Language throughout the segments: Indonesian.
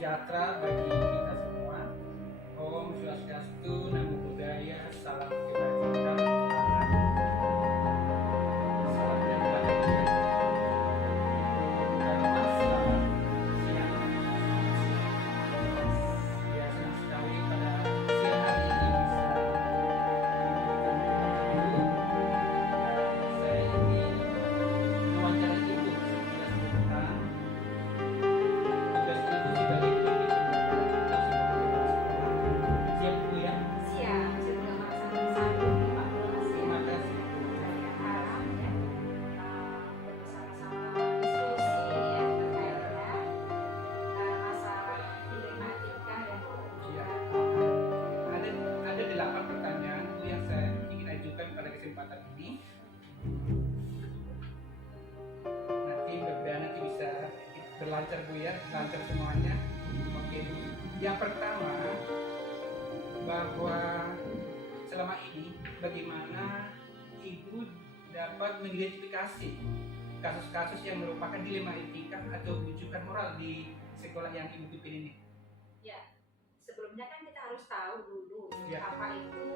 sejahtera bagi kita semua. Om Swastiastu, Namo Buddhaya, salam kebajikan, salam dan bahagia. Selamat siang. Ya, senang sekali pada siang hari ini bisa bertemu. Saya ingin mewawancarai ibu tentang tugas ibu sebagai pendidik siap Bu ya? Siap, sudah melaksanakan Pak Bolas ya. Terima kasih. Saya harap ya bersama-sama diskusi ya terkait dengan masalah dilema etika dan Iya. kebijakan. Ada 8 pertanyaan Bu yang saya ingin ajukan pada kesempatan ini. Nanti mudah-mudahan nanti bisa berlancar Bu ya, lancar semuanya. Oke. Yang pertama, bahwa selama ini bagaimana Ibu dapat mengidentifikasi kasus-kasus yang merupakan dilema etika atau rujukan moral di sekolah yang Ibu pimpin ini? Ya, sebelumnya kan kita harus tahu dulu Ya. apa itu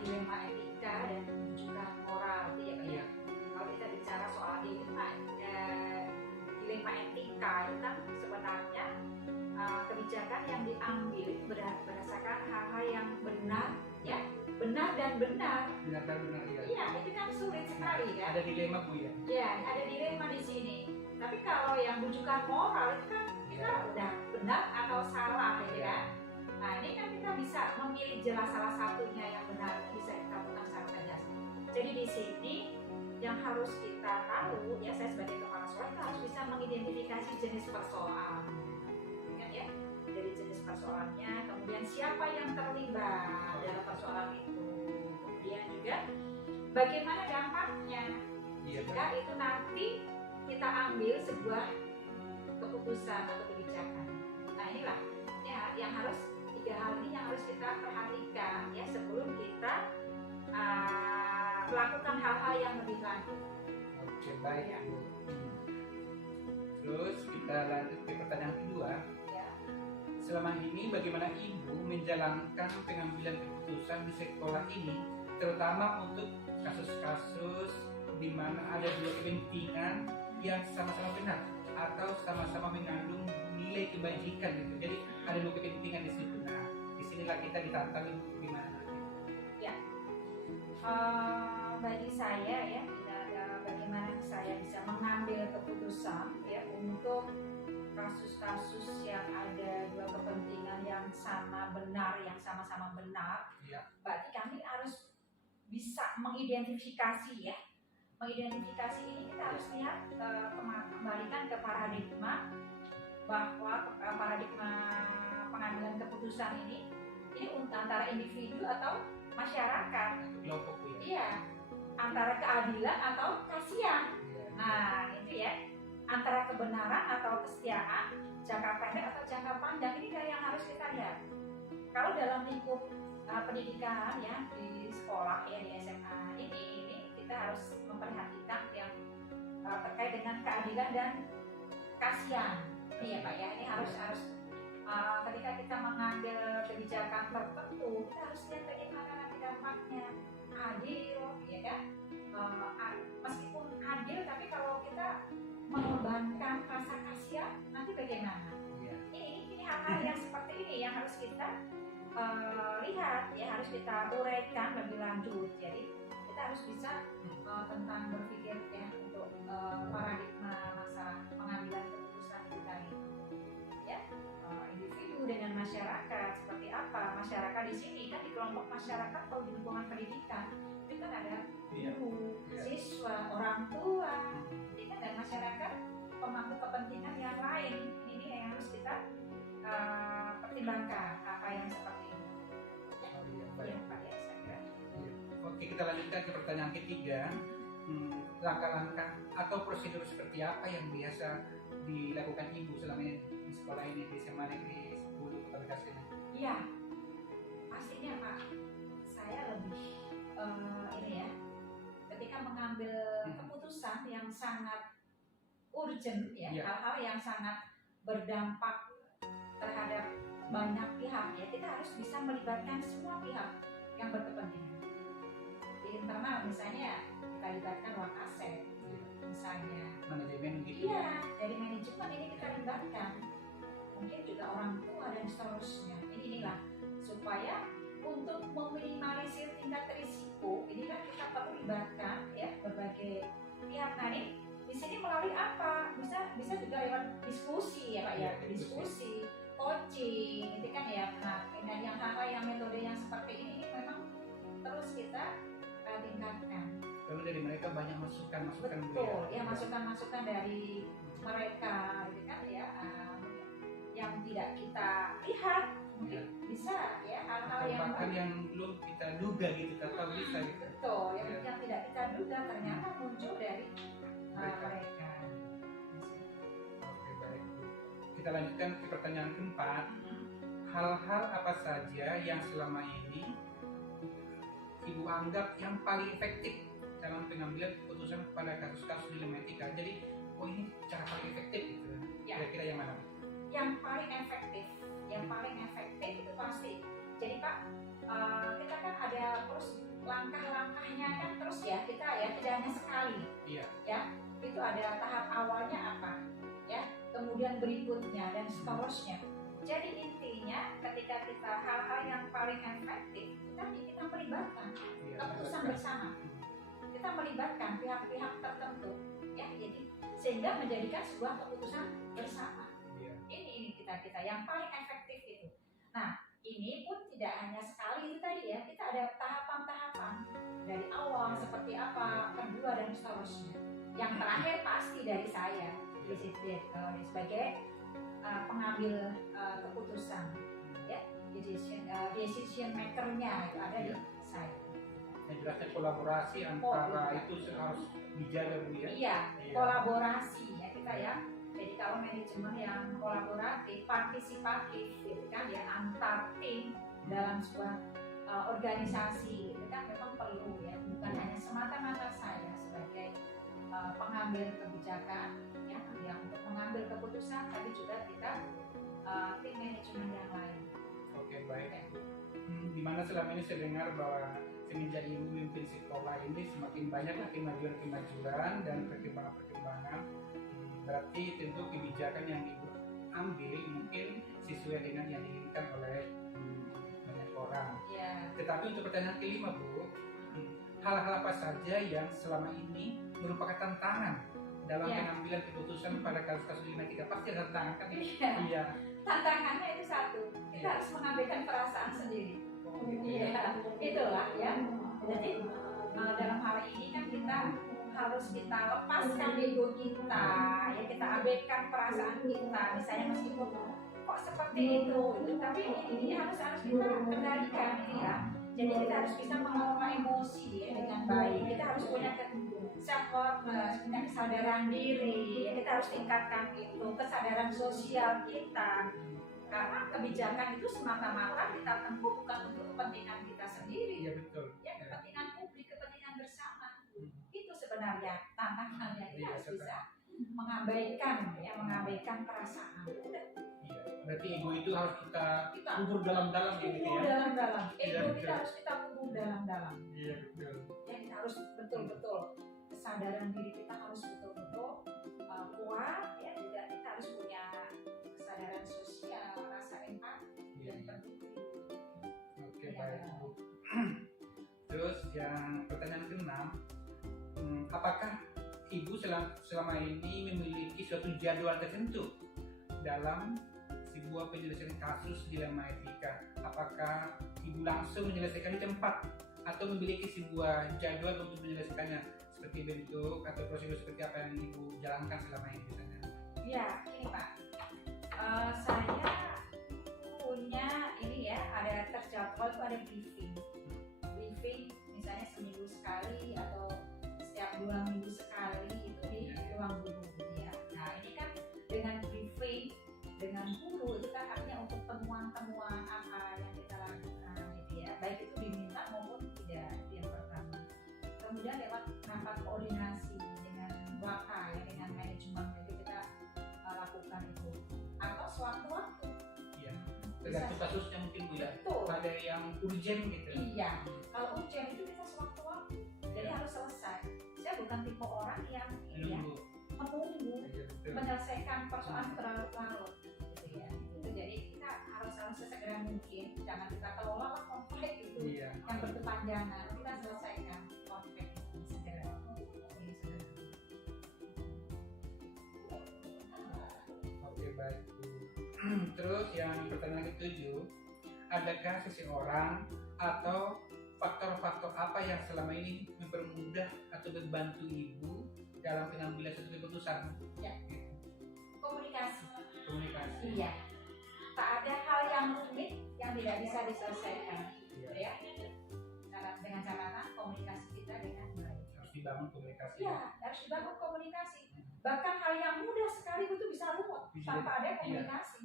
dilema etika dan juga moral ya Pak ya. Iya. Kalau kita bicara soal dilema etika itu kan sebenarnya kebijakan yang diambil berdasarkan hal-hal yang benar ya, benar dan benar. Benar-benar ya. Iya, itu kan sulit sekali kan. Ada dilema Bu ya. Ya, ada dilema di sini. Tapi kalau yang rujukan moral itu kan kita udah benar atau salah ya kan. Nah, ini kan kita bisa memilih jelas salah satunya yang benar, bisa kita putar secara tegas. Jadi di sini yang harus kita tahu ya, saya sebagai kepala sekolah kita harus bisa mengidentifikasi jenis persoalan. Ingat ya, dari jenis persoalannya, kemudian siapa yang terlibat dalam persoalan itu, kemudian juga bagaimana dampaknya Iya. jika itu nanti kita ambil sebuah keputusan atau kebijakan. Nah inilah ya, yang harus tiga hal ini yang harus kita perhatikan ya sebelum kita melakukan hal-hal yang lebih lanjut. Oke, baik ya. Terus kita lanjut ke pertanyaan kedua. Ya. Selama ini bagaimana Ibu menjalankan pengambilan keputusan di sekolah ini, terutama untuk kasus-kasus di mana ada dua kepentingan yang sama-sama benar atau sama-sama mengandung nilai kebajikan gitu. Jadi ada dua kepentingan di situ. Nah, disinilah kita ditantang gimana. Bagi saya ya, bagaimana saya bisa mengambil keputusan ya untuk kasus-kasus yang ada dua kepentingan yang sama benar, yang sama-sama benar. Ya. Berarti kami harus bisa mengidentifikasi ya. Mengidentifikasi ini kita harus lihat kembalikan ke paradigma bahwa paradigma pengambilan keputusan ini antara individu atau masyarakat. Kelompok Bu ya. Iya, antara keadilan atau kasihan. Nah, itu ya. Antara kebenaran atau kesetiaan, jangka pendek atau jangka panjang, ini yang harus kita lihat. Kalau dalam lingkup pendidikan ya di sekolah ya di SMA ini kita harus memperhatikan yang terkait dengan keadilan dan kasihan. Iya Pak ya, ini harus ketika kita mengambil kebijakan tertentu kita harus lihat bagaimana nanti dampaknya adil ya kan. Meskipun adil tapi kalau kita mengorbankan rasa kasihan nanti bagaimana? Ini hal-hal yang seperti ini yang harus kita lihat ya, harus kita uraikan lebih lanjut. Jadi kita harus bisa tentang berpikir ya untuk paradigma masalah pengambilan keputusan kita ini ya, individu dengan masyarakat seperti apa. Masyarakat di sini kan di kelompok masyarakat atau di lingkungan pendidikan itu kan ada guru, siswa, orang tua, dan masyarakat pemangku kepentingan yang lain. Ini yang harus kita pertimbangkan apa yang seperti ini. Ya, Pak ya, saya kira. Oke, kita lanjutkan ke pertanyaan ketiga. Langkah-langkah atau prosedur seperti apa yang biasa dilakukan Ibu selama ini di sekolah ini di SMA Negeri 10 Kota Bekasi ini? Iya, pastinya Pak. Saya lebih ini ya, ketika mengambil keputusan yang sangat urgent ya, hal-hal yang sangat berdampak banyak pihak ya, kita harus bisa melibatkan semua pihak yang berkepentingan. Di internal misalnya kita libatkan Wakaset misalnya, manajemen gitu. iya, dari manajemen ini kita libatkan, mungkin juga orang tua dan seterusnya. Inilah supaya untuk meminimalisir tingkat risiko, inilah kita perlu libatkan ya berbagai pihak. Nah ini di sini melalui apa? Bisa juga lewat diskusi ya Pak ya, diskusi, coaching, itu kan ya. Nah, dengan yang hal-hal yang metode yang seperti ini memang terus kita tingkatkan. Lalu dari mereka banyak masukan-masukan. Betul, ya masukan-masukan dari mereka, gitu kan ya, yang tidak kita lihat mungkin bisa ya hal-hal yang bahkan yang belum kita duga gitu, kita tahu bisa gitu. Betul, yang tidak kita duga ternyata muncul dari mereka. Oke, baik. Kita lanjutkan ke pertanyaan keempat. Hal-hal apa saja yang selama ini Ibu anggap yang paling efektif dalam pengambilan keputusan pada kasus-kasus dilema etika? Jadi, ini cara paling efektif gitu. Ya. Kira-kira yang mana? Yang paling efektif itu pasti. Jadi Pak, kita kan ada terus langkah-langkahnya kan terus ya, kita ya tidak hanya sekali. Iya. Ya, itu ada tahap awalnya apa, ya, kemudian berikutnya dan seterusnya. Jadi intinya ketika kita hal-hal yang paling efektif, kita melibatkan keputusan bersama. Kita melibatkan pihak-pihak tertentu, ya, jadi sehingga menjadikan sebuah keputusan bersama. Ini kita yang paling efektif itu. Nah, ini pun tidak hanya sekali itu tadi ya, kita ada tahapan-tahapan dari awal seperti apa, kedua dan seterusnya. Yang terakhir pasti dari saya sebagai pengambil keputusan, ya, decision makernya itu ada di saya. Yang jelasnya kolaborasi antara itu harus dijaga Bu ya. Iya, kolaborasi ya kita ya. Jadi kalau manajemen yang kolaboratif, partisipatif, gitu kan ya, antar tim dalam sebuah organisasi, itu kan memang perlu ya, bukan hanya semata-mata saya sebagai pengambil kebijakan ya, yang untuk mengambil keputusan, tapi juga kita tim manajemen yang lain. Oke, baik. Dimana selama ini saya dengar bahwa semenjak Ibu memimpin sekolah ini semakin banyak kemajuan dan perkembangan. Berarti tentu kebijakan yang Ibu ambil mungkin sesuai dengan yang diinginkan oleh banyak orang. Ya. Tetapi untuk pertanyaan kelima Bu, hal-hal apa saja yang selama ini merupakan tantangan dalam pengambilan keputusan pada kasus-kasus dilema etika? Pasti ada tantangan kan? Iya. Tantangannya itu satu, kita harus mengambilkan perasaan sendiri. Iya, itulah ya. Jadi dalam hal ini kan kita harus kita lepaskan ego kita, ya, kita abaikan perasaan kita. Misalnya meskipun kok seperti itu, tapi ini harus kita kendalikan ini ya. Jadi kita harus bisa mengelola emosi ya, dengan baik. Kita harus punya self awareness, punya kesadaran diri. Ya, kita harus tingkatkan itu kesadaran sosial kita. Karena kebijakan itu semata-mata kita tempuh bukan untuk kepentingan kita sendiri. Iya betul. Ya, kepentingan publik, kepentingan bersama. Itu sebenarnya tantangannya. Kita harus bisa mengabaikan perasaan. Iya. Berarti ego itu harus kita kubur dalam-dalam gitu ya. Dalam-dalam. Ego kita harus kita kubur dalam-dalam. Iya betul. Ya, kita harus betul-betul kesadaran diri kita harus betul-betul kuat. Ya, juga kita harus punya kesadaran sosial, rasa empati dan peduli. Oke, baik Bu. Terus yang pertanyaan keenam, apakah Ibu selama ini memiliki suatu jadwal tertentu dalam sebuah penyelesaian kasus dilema etika? Apakah Ibu langsung menyelesaikan di tempat atau memiliki sebuah jadwal untuk menyelesaikannya, seperti bentuk atau prosedur seperti apa yang Ibu jalankan selama ini misalnya? Ya, ini Pak, saya punya ini ya, ada terjadwal itu ada briefing misalnya seminggu sekali atau setiap 2 minggu sekali itu di ruang guru ya. Nah ini kan dengan briefing dengan guru itu kan artinya untuk temuan-temuan apa yang kita lakukan gitu ya, baik itu diminta maupun tidak, itu yang pertama. Kemudian lewat rapat koordinasi dengan Waka ya, dengan manajemen, jadi kita lakukan itu atau sewaktu-waktu. tergantung kasusnya mungkin Bu ya. Betul. Ada yang urgent gitu. Iya, kalau ujian itu kita sewaktu-waktu, jadi harus selesai. Saya bukan tipe orang yang ya, menunggu Iya, betul. menyelesaikan persoalan berlarut-larut, gitu ya. Itu jadi kita harus sesegera mungkin, jangan kita kelola lah konflik itu Iya. yang berkepanjangan. Kita selesaikan konflik itu segera. Oke, baik Bu. Terus yang pertanyaan ke-7, adakah seseorang atau faktor-faktor apa yang selama ini mempermudah atau membantu Ibu dalam pengambilan suatu keputusan? Ya. Gitu. Komunikasi. Komunikasi. Iya. Tak ada hal yang rumit yang tidak bisa diselesaikan, Iya. ya. Dengan catatan komunikasi kita dengan baik. Harus dibangun komunikasi. Iya, harus dibangun komunikasi. Bahkan hal yang mudah sekali itu bisa lumut Bisa. tanpa ada Iya. komunikasi.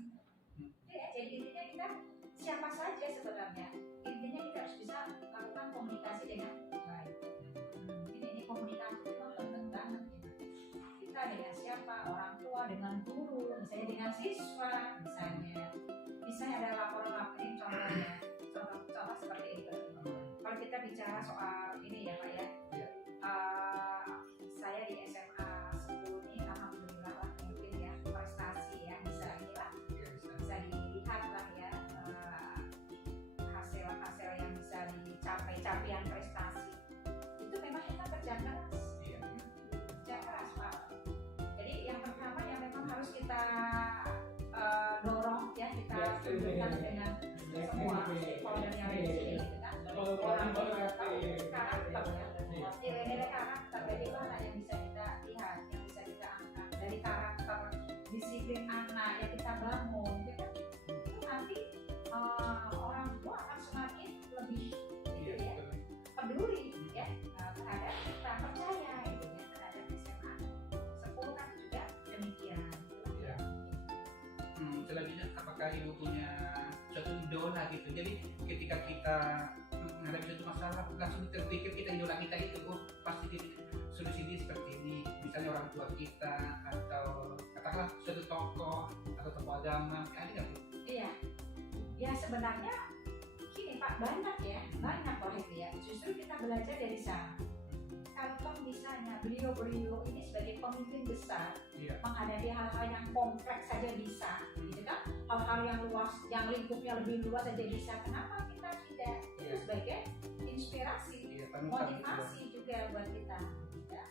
Ya, jadi intinya kita siapa saja sebenarnya. Intinya kita harus bisa lakukan komunikasi dengan baik. Ini komunikasi itu penting banget ya. Kita dengan siapa, orang tua, dengan guru, misalnya dengan siswa, misalnya ada laporan ini contohnya, contoh seperti itu. Kalau kita bicara soal ini ya Pak ya, Iya. saya di SMA 10 ini alhamdulillah lah mungkin ya prestasi ya bisa inilah Iya, bisa. bisa dilihat lah ya hasil-hasil yang bisa dicapai, capaian prestasi itu memang kita kerja keras. Iya. Kerja keras Pak. Jadi yang pertama yang memang harus kita dorong ya, kita tunjukkan dengan semua stakeholder yang ada di sini gitu kan. Orang tua tahu karakter ya, nilai-nilai karakter dari mana yang bisa kita lihat, yang bisa kita angkat dari karakter disiplin anak yang kita bangun gitu kan. Itu nanti orang tua akan semakin lebih Iya, gitu ya, betul. peduli ya terhadap kita, percaya gitu ya terhadap SMA 10 kan juga demikian. Iya. Selanjutnya, apakah Ibu punya suatu idola gitu? Jadi ketika kita menghadapi suatu masalah, langsung terpikir kita idola kita itu, oh pasti solusi dia seperti ini. Misalnya orang tua kita atau katakanlah suatu tokoh atau tokoh agama, ada nggak Bu? Iya, ya sebenarnya gini Pak, banyak loh itu ya. Justru kita belajar dari sana. Kalau misalnya beliau-beliau ini sebagai pemimpin besar Iya. menghadapi hal-hal yang kompleks saja bisa, gitu kan? Hal-hal yang luas, yang lingkupnya lebih luas saja bisa. Kenapa kita tidak? Itu Iya. sebagai inspirasi, Iya, panutan gitu. motivasi juga buat kita. Ya.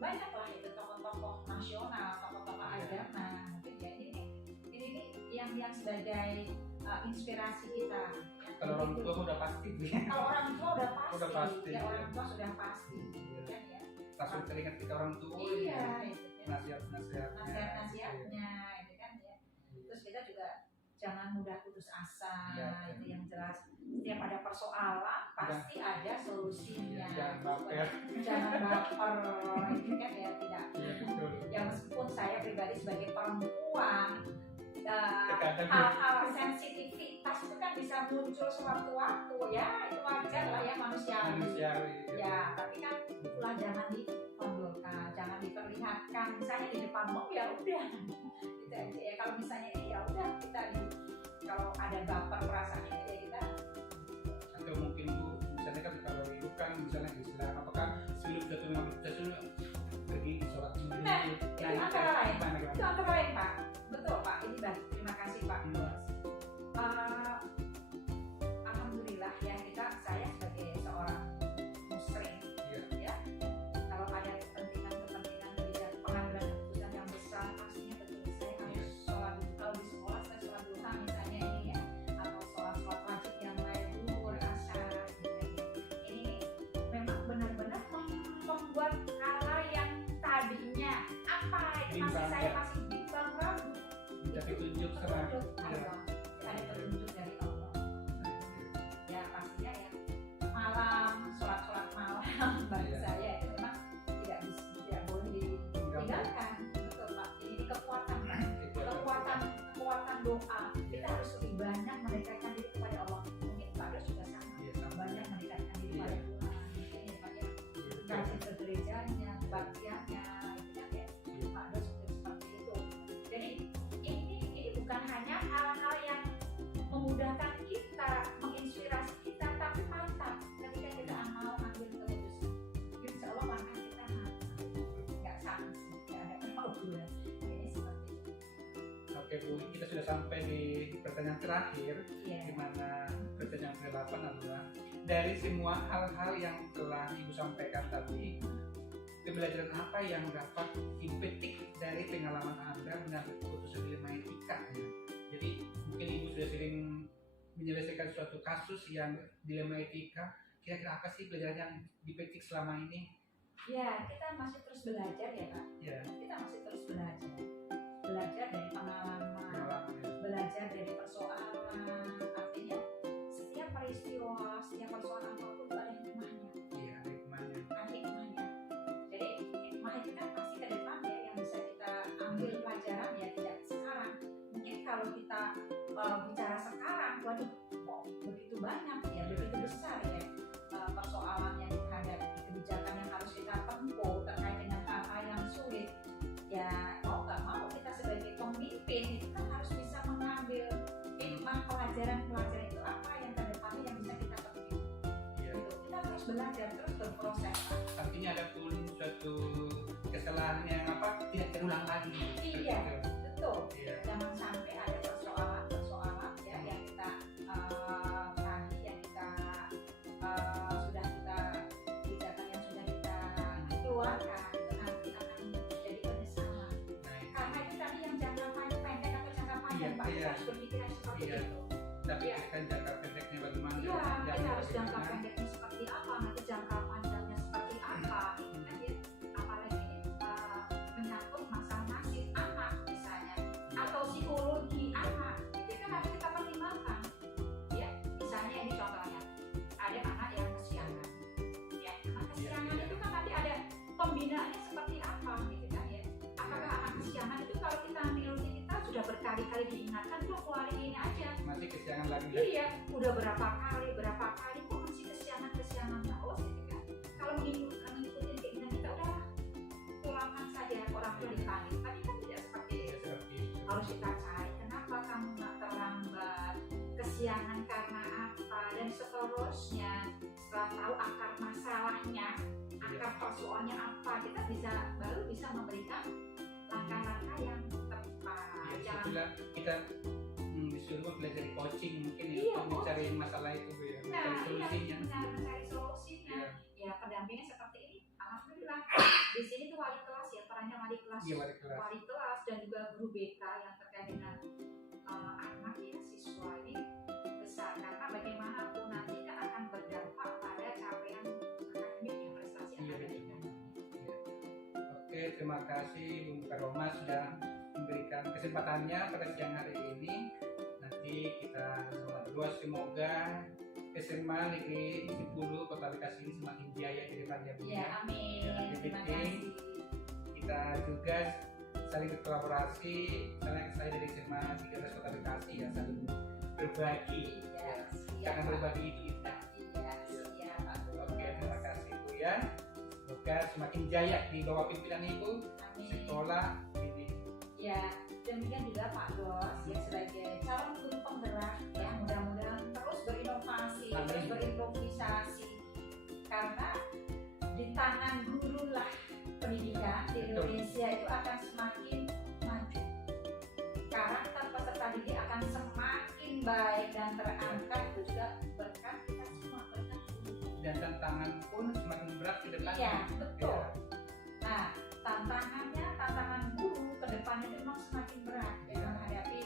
Banyak lah itu tokoh-tokoh nasional, tokoh-tokoh Iya. agama, mungkin ya ini yang sebagai inspirasi kita. Ya. Kalau orang Begitu. tua udah pasti Bu ya. Kalau orang tua udah pasti, Udah pasti, ya iya. orang tua sudah pasti, Iya. kan ya. Langsung teringat kita orang tua. Iya, itu ya. Nasihat-nasihatnya. Nasihat-nasihatnya, itu kan ya. Terus kita juga jangan mudah putus asa, Iya, itu yang jelas. Setiap ada persoalan pasti ada solusinya. Jangan baper. Jangan baper, itu kan ya tidak. Iya, betul. Ya meskipun saya pribadi sebagai perempuan, Terkadang hal-hal sensitivitas itu kan bisa muncul sewaktu-waktu ya, itu wajar lah ya manusiawi. manusiawi. Ya, tapi kan itulah jangan ditonjolkan, jangan diperlihatkan. Misalnya di depan umum ya udah, gitu aja ya. Kalau misalnya ini ya udah kita kalau ada baper perasaan itu ya kita. Atau mungkin Bu, misalnya kan kalau Ibu kan misalnya Islam, apakah sebelum jatuh mengambil keputusan pergi sholat dulu? Nah, itu antara lain. Gimana, gimana? Itu antara lain Pak. Betul Pak, ini baik. Terima kasih Pak. Alhamdulillah ya saya sebagai seorang muslim Iya. ya, kalau ada kepentingan dari pengambilan keputusan yang besar pastinya betul saya harus sholat dulu. Kalau di sekolah saya sholat duha misalnya ini ya, atau sholat wajib yang lain zuhur, asar gitu ya. Ini memang benar-benar membuat hal yang tadinya apa itu masih saya masih bimbang ragu. Minta petunjuk sama. Petunjuk, Allah. Ada petunjuk dari Allah. Ya pastinya ya malam sholat malam bagi Iya. saya itu memang tidak boleh ditinggalkan. Betul Pak. Ini kekuatan Pak. Kekuatan doa. Kita harus lebih banyak mendekatkan diri kepada Allah. Mungkin Pak Dos juga sama. Iya, sama. Banyak mendekatkan diri kepada Tuhan. Mungkin ya Pak ya. Rajin ke gerejanya, kebaktiannya, gitu kan ya. Pak Dos juga seperti itu. Jadi ini bukan hanya hal-hal yang memudahkan kita, menginspirasi kita, tapi mantap ketika kita mau ambil keputusan. Insya Allah langkah kita nggak sangsi, nggak ada keunggulan. Jadi seperti itu. Oke Bu, kita sudah sampai di pertanyaan terakhir, Iya. di mana pertanyaan ke-8 adalah dari semua hal-hal yang telah Ibu sampaikan tadi, pembelajaran apa yang dapat dipetik dari pengalaman Anda mengambil keputusan dilema etika? Jadi mungkin Ibu sudah sering menyelesaikan suatu kasus yang dilema etika. Kira-kira apa sih pelajaran yang dipetik selama ini? Ya, kita masih terus belajar ya Pak. Ya, Kita masih terus belajar. Belajar dari pengalaman, pengalaman. belajar dari persoalan. Artinya setiap peristiwa, setiap persoalan apapun itu ada hikmahnya. Iya, ada hikmahnya. Ada hikmahnya. Jadi hikmah itu kan pasti ke depan ya yang bisa kita ambil pelajaran ya, tidak sekarang. Mungkin kalau kita bicara sekarang, waduh kok begitu banyak ya, begitu besar ya persoalan yang dihadapi, kebijakan yang harus kita tempuh terkait dengan hal-hal yang sulit. Ya mau nggak mau kita sebagai pemimpin itu kan harus bisa mengambil hikmah pelajaran-pelajaran itu apa yang terdepannya yang bisa kita petik. Iya. Gitu. Kita terus belajar, terus berproses. Artinya ada pun suatu kesalahan yang tidak terulang lagi. Iya, betul. Iya. Jangan sampai ada persoalan ya yang kita tadi yang kita sudah kita kebijakan yang sudah kita keluarkan itu nanti akan jadi penyesalan. Nah, Karena itu tadi yang jangka pendek atau jangka panjang, Iya, Pak, kita iya. harus berpikiran seperti Iya. itu. tapi Iya. kan jangka pendeknya bagaimana? Iya, kita harus jangka bagaimana? pendeknya seperti apa, nanti jangka panjangnya seperti apa, gitu kan ya. Apalagi menyangkut masalah nasib anak misalnya, atau psikologi anak, itu kan harus kita pertimbangkan. Ya, misalnya ini contohnya, ada anak yang kesiangan. Ya, anak kesiangan Iya. itu kan nanti ada pembinaannya seperti apa, gitu kan ya. Apakah anak kesiangan itu kalau kita niruti kita sudah berkali-kali diingatkan, tuh keluarin ini aja. Masih kesiangan lagi. Iya, udah berapa kali kok masih kesiangan terus gitu kan. Kalau mengikuti keinginan kita udah pulangkan saja orang tua dipanggil. Tapi kan tidak seperti Ya, itu. seperti itu. Harus kita cari kenapa kamu nggak terlambat, kesiangan karena apa, dan seterusnya. Setelah tahu akar masalahnya, akar persoalannya apa, kita baru bisa memberikan langkah-langkah yang tepat. Ya, Jangan itulah kita disuruh mempelajari coaching mungkin ya, Iya, untuk mencari masalah itu Bu ya, mencari Nah, solusinya. benar mencari solusinya. Iya. Ya pendampingnya seperti ini. Alhamdulillah. Di sini tuh wali kelas ya, perannya wali kelas. Iya, wali kelas. Wali kelas dan juga guru BK yang terkait dengan anak ya, siswa ini besar karena bagaimanapun nanti kan akan berdampak pada capaian akademik ya, prestasi Iya, akademik. betul. Iya. Oke, terima kasih Bu Karoma sudah memberikan kesempatannya pada siang hari ini. Nanti kita sama berdua semoga SMA Negeri 10 Kota Bekasi ini semakin jaya ke depannya Bu. Ya, amin. Jangan Terima dibikin. kasih. Kita juga saling berkolaborasi, misalnya saya dari SMA 13 Kota Bekasi ya, saling berbagi. Iya, Jangan siap. berbagi itu kita. Iya, siap, Pak. Oke, terima kasih Bu ya. Semoga semakin jaya di bawah pimpinan Ibu Amin. sekolah ini. Ya, demikian juga Pak Dos ya sebagai calon guru penggerak ya mudah-mudahan terus berinovasi, Amin. terus berimprovisasi karena di tangan guru lah pendidikan di Betul. Indonesia itu akan semakin maju. Karakter peserta didik akan semakin baik dan terangkat itu juga berkat kita semua berkat guru. Dan tantangan pun semakin berat ke depannya. Iya, betul. Ya. Nah, tantangan guru ke depannya itu memang semakin berat ya, Iya. menghadapi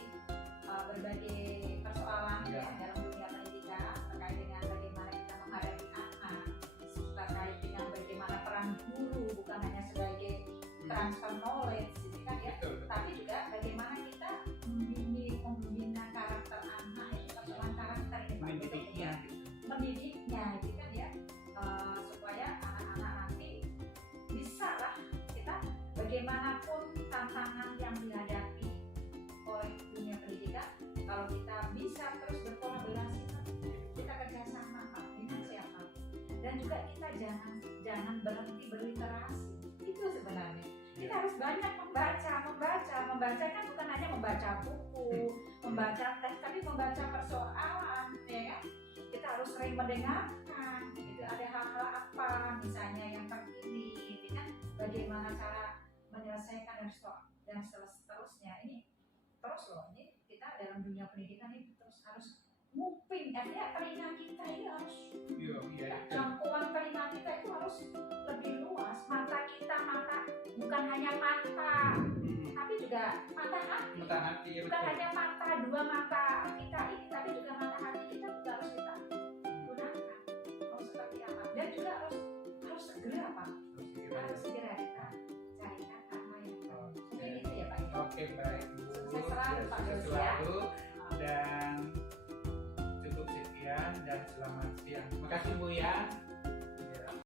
berbagai persoalan Iya. ya dalam dunia pendidikan terkait dengan bagaimana kita menghadapi anak, terkait dengan bagaimana peran guru bukan hanya sebagai transfer knowledge, gitu kan ya, Betul. tapi juga bagaimana kita membina karakter anak, ya, persoalan karakter ini Pak, Mendidiknya. mendidiknya gitu kan ya, supaya anak-anak nanti bisa lah kita bagaimanapun tantangan yang dihadapi oleh dunia pendidikan, kalau kita bisa terus berkolaborasi kita kerjasama Pak, dengan siapa, dan juga kita jangan berhenti berliterasi itu sebenarnya Kita harus banyak membaca kan bukan hanya membaca buku, membaca teks, tapi membaca persoalan, ya kan? Kita harus sering mendengarkan, gitu. Ada hal-hal apa misalnya yang terkini, gitu kan? Bagaimana cara menyelesaikan dan seterusnya. Ini terus loh, ini kita dalam dunia pendidikan ini terus harus nguping, artinya telinga kita ini harus jangkauan telinga kita itu harus lebih luas. Mata kita bukan hanya mata, tapi juga mata hati. Bukan hanya mata, dua mata kita ini, tapi juga mata hati kita juga harus kita gunakan. Mau seperti apa? Dan juga harus segera Pak. Harus segera kita carikan apa yang mungkin itu ya Pak. Oke, baik Bu. Sukses selalu Pak Sukses Dosi ya. selalu. Dan cukup sekian dan selamat siang. Terima kasih Bu ya.